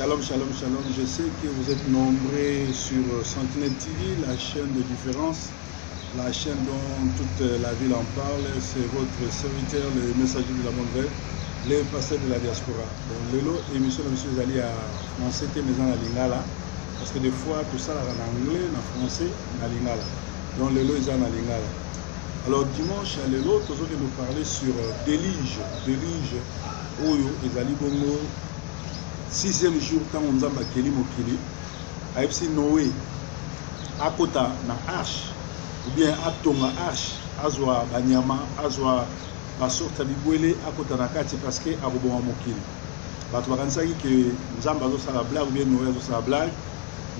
Shalom, shalom, shalom. Je sais que vous êtes nombreux sur Sentinelle TV, la chaîne de différence, la chaîne dont toute la ville en parle. C'est votre serviteur, le messager de la bonne nouvelle, le pasteur de la diaspora. Donc, Lelo, émission de M. Zali à français, maison à Lingala, parce que des fois, tout ça en anglais, en français, à Lingala. Donc, Lelo est en Lingala. Alors, dimanche, à Lelo, nous allons nous parler sur Délige. Délige, Oyo, Ezali Bongo. 6e jour quand on a Keli Mokili, Aïpsi Noé, Akota na arche, ou bien Atonga arche, Azwa Banyama, Azwa Basorta Bibwele, Akota na Kati parce que Abobon Mokili. Batouakansaï que Nzamba a la blague ou bien Noé a la blague,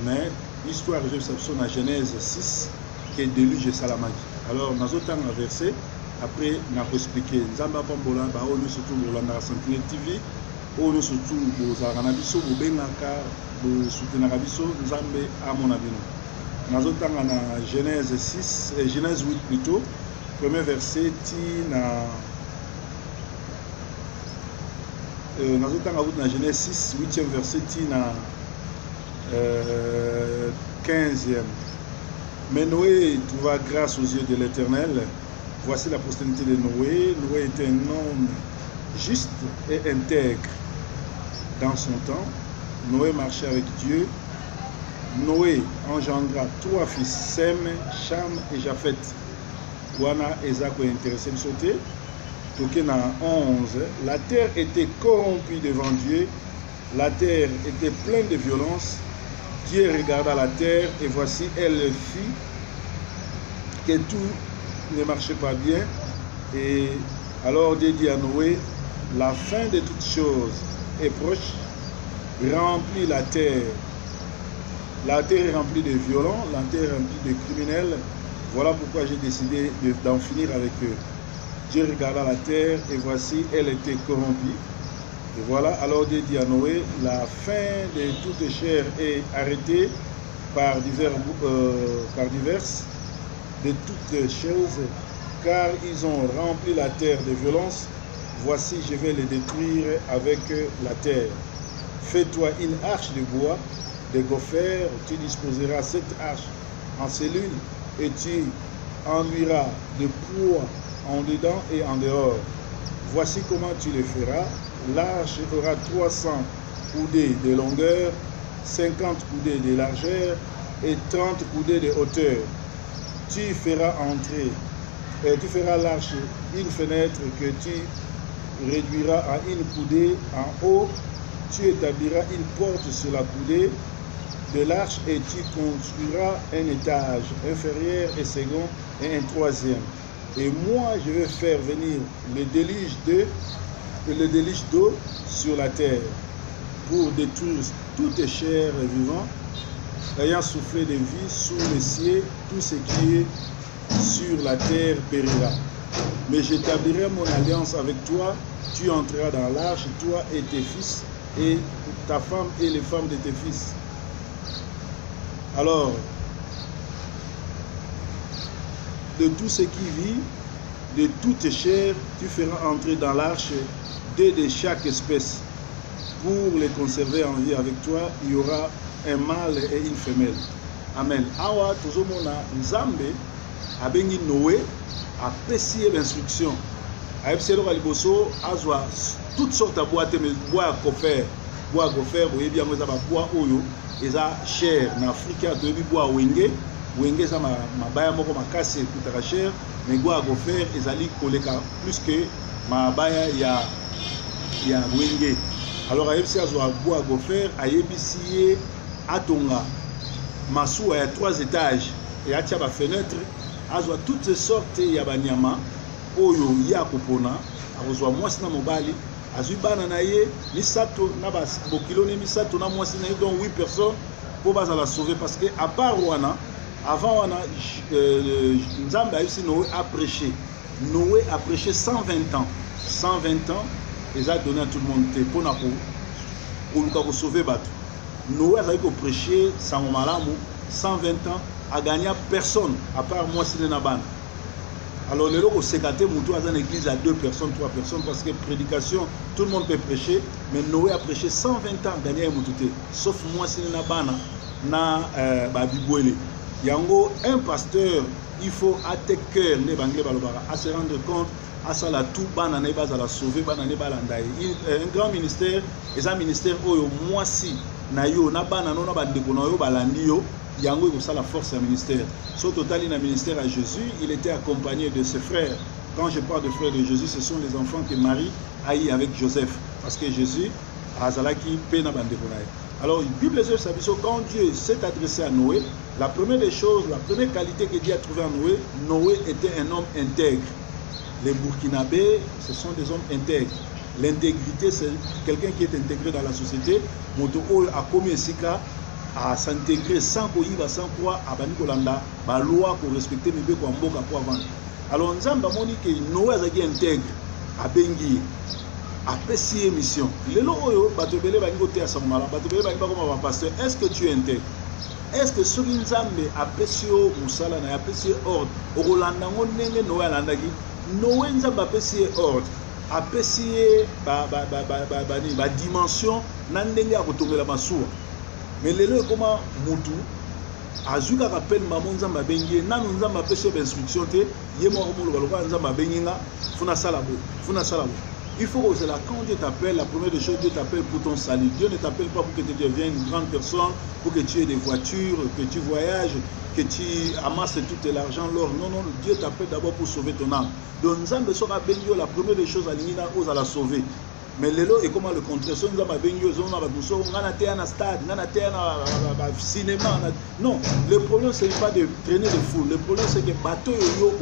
mais l'histoire de réception dans Genèse 6 qui est déluge Salamaki. Alors, nous avons un verset, après, nous avons expliqué Nzamba Pambola, nous surtout dans la Sentinelle TV. Oyo surtout bozalaka biso bobengaka bosutenaka biso nzambe amona bino nazotanga na Genèse 6 Genèse 8 plutôt premier verset ti na nazotanga na Genèse 6 8e verset ti na 15e. Mais Noé trouva grâce aux yeux de l'Éternel. Voici la postérité de Noé. Noé était un homme juste et intègre. Dans son temps, Noé marchait avec Dieu. Noé engendra 3 fils, Sem, Cham et Japhet. Wana Ezako est intéressé de sauter. Tokena 11. La terre était corrompue devant Dieu. La terre était pleine de violence. Dieu regarda la terre et voici, elle fit que tout ne marchait pas bien. Et alors Dieu dit à Noé, la fin de toutes choses est proche, remplit la terre. La terre est remplie de violents, la terre est remplie de criminels. Voilà pourquoi j'ai décidé d'en finir avec eux. Dieu regarda la terre et voici, elle était corrompue. Et voilà, alors Dieu dit à Noé, la fin de toute chair est arrêtée par diverses de toutes choses, car ils ont rempli la terre de violence. Voici, je vais les détruire avec la terre. Fais-toi une arche de bois, de gopher, tu disposeras cette arche en cellules et tu enduiras de poids en dedans et en dehors. Voici comment tu le feras. L'arche aura 300 coudées de longueur, 50 coudées de largeur et 30 coudées de hauteur. Tu feras entrer, tu feras l'arche une fenêtre que tu réduiras à une coudée en haut, tu établiras une porte sur la coudée de l'arche et tu construiras un étage inférieur et second et un troisième. Et moi, je vais faire venir le déluge d'eau sur la terre pour détruire toute chair vivante, ayant soufflé de vie sous les cieux, tout ce qui est sur la terre périra. Mais j'établirai mon alliance avec toi, tu entreras dans l'arche, toi et tes fils, et ta femme et les femmes de tes fils. Alors, de tout ce qui vit, de toute chair, tu feras entrer dans l'arche 2 de chaque espèce. Pour les conserver en vie avec toi, il y aura un mâle et une femelle. Amen. Awa, tozomona Nzambe, abengi Noé, a précisé l'instruction. A epselo kaliboso azwa toutes sortes de bois, mais bois à gopher, vous bien moi ça va bois oyo, eza cher en Afrique, tu as bois wenge, wenge ça ma baya moko makase kutaka cher, mais bois à gopher ezali koleka plus que ma baya ya wenge. Alors a epsi azwa bois à gopher, a yebisi atonga masu à 3 étages et atia ba fenêtre. Azwa toutes sortes ya banyama oyo ya kopona azwa mwasi na mobali azwi bana na ye misato na bokilo ne misato na mwasi na ye donc 8 personnes pour bazala sauver parce que à part wana avant wana Nzambe a aussi Noé a prêché. Noé a prêché 120 ans. 120 ans et ça a donné à tout le monde pour nous sauver bateau. Noé a prêché sans malamu 120 ans a gagné personne à part moi si Naban. Alors, les locaux sécatés, Moutou a une église à 2 personnes, 3 personnes, parce que prédication, tout le monde peut prêcher, mais Noé a prêché 120 ans, Daniel Moutouté, sauf moi, c'est une bana, na Bibouélé. Yango, un pasteur, il faut à tes cœurs, à se rendre compte, à ça la tout, à la sauver, un grand ministère, et un ministère, moi si, na yo, na bana, na bandeko, na yo, balandi yo, Yango est la force à ministère. Sur total, il a un ministère à Jésus. Il était accompagné de ses frères. Quand je parle de frères de Jésus, ce sont les enfants que Marie a eu avec Joseph. Parce que Jésus a Zalaki pena bandekonaï. Alors, la Bible dit quand Dieu s'est adressé à Noé, la première des choses, la première qualité que Dieu a trouvée en Noé, Noé était un homme intègre. Les Burkinabés, ce sont des hommes intègres. L'intégrité, c'est quelqu'un qui est intégré dans la société. Moto a commis à s'intégrer sans quoi, sans quoi, à Banikolanda, la loi pour respecter les béco en boca pour avant. Alors, nous avons dit que Noé est intègre à Bengi, à Pessi émission. Les lois, Batobele Banikoté à Samala, Batobele Banikoté comme pasteur, est-ce que tu es intègre? Est-ce que ce qui nous a apprécié Moussala, apprécié ordre, au Rolanda, Noé à Landagi, Noé nous a apprécié ordre, apprécié la dimension, Nandenge à retomber la Massoua. Mais les gens comme Moutou, Azuka rappelle maman Nzamba Bengi, nan Nzamba pêche d'instruction te, yemo romolo balwa Nzamba Benginga, funa salabo. Il faut que là, quand Dieu t'appelle, la première des choses, Dieu t'appelle pour ton salut. Dieu ne t'appelle pas pour que tu deviennes une grande personne, pour que tu aies des voitures, que tu voyages, que tu amasses tout l'argent, l'or. Non, non, Dieu t'appelle d'abord pour sauver ton âme. Donc Nzamba sera Bengi, la première des choses à l'Inina, ose à la sauver. Mais les lots et comment le contre son nous a stade, cinéma. Non, le problème ce n'est pas de traîner les foules. Le problème c'est que bateau yo